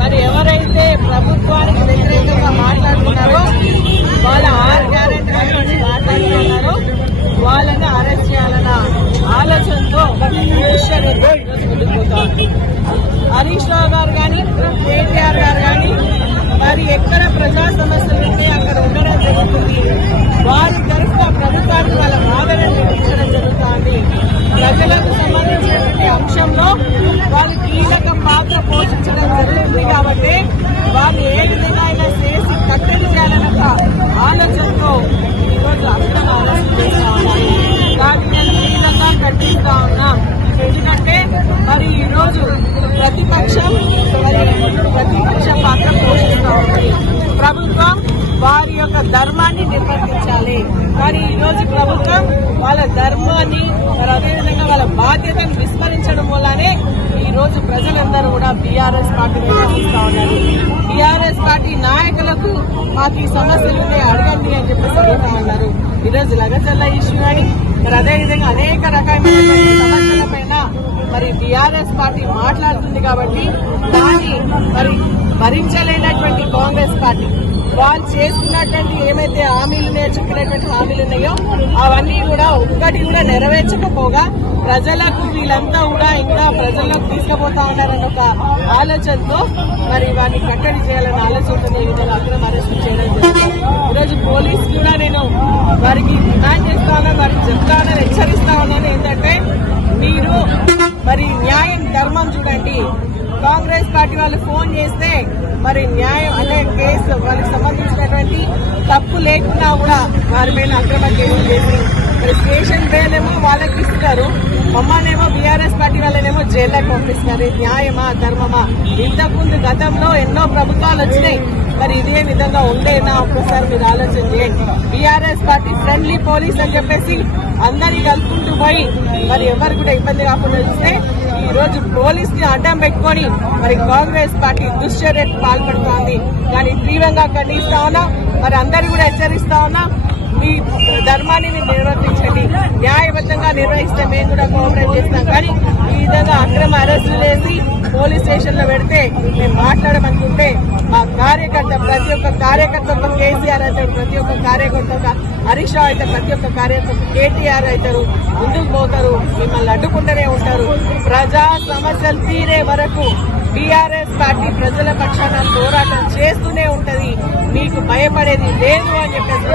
మరి ఎవరైతే ప్రభుత్వానికి వ్యతిరేకంగా మాట్లాడుతున్నారో వాళ్ళ ఆరు గ్యారెంటీ మాట్లాడుతున్నారో వాళ్ళని అరెస్ట్ చేయాలన్న ఆలోచనతో హరీష్ రావు గారు కానీ కేటీఆర్ గారు కానీ మరి ఎక్కడ ప్రజా సమస్యలు ఉంటే అక్కడ జరుగుతుంది వారి తరఫున ప్రభుత్వానికి వాళ్ళ బాధలను వినిపించడం జరుగుతుంది ప్రజలకు ప్రతి అంశంలో వాళ్ళు కీలక పాత్ర పోషించడం జరుగుతుంది కాబట్టి వారు ఏ విధంగా అయినా చేసి కట్టడి చేయాలన్న ఆలోచనతో ఈరోజు అందరం ఆలోచన చేస్తా ఉన్నారు దాన్ని నేను కీలకంగా కట్టిస్తా ఉన్నా. ఎందుకంటే మరి ఈరోజు ప్రతిపక్షం మరి ప్రతిపక్ష పాత్ర పోషిస్తూ ఉంది. ప్రభుత్వం వారి యొక్క ధర్మాన్ని నిర్వర్తించాలి. మరి ఈరోజు ప్రభుత్వం వాళ్ళ ధర్మాన్ని మరి అదేవిధంగా వాళ్ళ బాధ్యత ఈరోజు ప్రజలందరూ కూడా బీఆర్ఎస్ పార్టీ చూస్తా ఉన్నారు. బీఆర్ఎస్ పార్టీ నాయకులకు మాకు ఈ సమస్యలు అడగండి అని చెప్పేసి అడుగుతా ఉన్నారు. ఈ రోజు లగచల్ల ఇష్యూ అని మరి అదేవిధంగా అనేక రకమైన సమస్యల పైన మరి బీఆర్ఎస్ పార్టీ మాట్లాడుతుంది కాబట్టి దాన్ని మరి భరించలేనటువంటి కాంగ్రెస్ పార్టీ. వాళ్ళు చేసుకున్నటువంటి ఏమైతే హామీలు ఉన్నాయో హామీలు ఉన్నాయో అవన్నీ కూడా ఒక్కటి కూడా నెరవేర్చకపోగా ప్రజలకు వీళ్ళంతా కూడా ఇంకా ప్రజల్లోకి తీసుకుపోతా ఉన్నారన్న ఒక ఆలోచనతో మరి వారిని కట్టడి చేయాలన్న ఆలోచనతో ఈరోజు అక్రమ అరెస్ట్ చేయడం జరిగింది. ఈరోజు పోలీస్ కూడా నేను వారికి డిమాండ్ చేస్తా వారికి చెప్తా హెచ్చరిస్తా ఉన్నాను. ఏంటంటే మీరు మరి న్యాయం ధర్మం చూడండి. కాంగ్రెస్ పార్టీ వాళ్ళు ఫోన్ చేస్తే మరి న్యాయం అనే కేసు వాళ్ళకి సంబంధించినటువంటి తప్పు లేకుండా కూడా వారి పైన అక్రమ కేసులు చేసి మరి స్టేషన్ పేరేమో వాళ్ళకి ఇస్తారు మమ్మల్నేమో బీఆర్ఎస్ జైల్లోకి పంపిస్తున్నారు న్యాయమా ధర్మమా? ఇంతకుముందు గతంలో ఎన్నో ప్రభుత్వాలు వచ్చినాయి. మరి ఇదే విధంగా ఉండేనా? ఒక్కసారి మీరు ఆలోచన చేయండి. బీఆర్ఎస్ పార్టీ ఫ్రెండ్లీ పోలీస్ అని చెప్పేసి అందరినీ కలుపుకుంటూ పోయి మరి ఎవరు కూడా ఇబ్బంది కాకుండా చూస్తే ఈ రోజు పోలీస్ని అడ్డం పెట్టుకొని మరి కాంగ్రెస్ పార్టీ దుశ్చర్యకు పాల్పడుతోంది. కానీ తీవ్రంగా ఖండిస్తా ఉన్నా మరి అందరు కూడా హెచ్చరిస్తా ఉన్నా మీ ధర్మాన్ని మీరు నిర్వర్తించండి. న్యాయబద్ధంగా నిర్వహిస్తే మేము కూడా కోఆపరేట్ చేస్తాం. కానీ ఈ మేము అరెస్ట్ చేసి పోలీస్ స్టేషన్లో పెడితే మేము మాట్లాడమనుకుంటే మా కార్యకర్త ప్రతి ఒక్క కార్యకర్త ఒక కేసీఆర్ అవుతాడు ప్రతి ఒక్క కార్యకర్త ఒక హరీష్ రావు అయితే ప్రతి ఒక్క కార్యకర్త కేటీఆర్ అవుతారు ముందుకు పోతారు మిమ్మల్ని అడ్డుకుంటూనే ఉంటారు. ప్రజా సమస్యలు తీరే వరకు బీఆర్ఎస్ పార్టీ ప్రజల పక్షాన పోరాటం చేస్తూనే ఉంటది. మీకు భయపడేది లేదు అని చెప్పేసి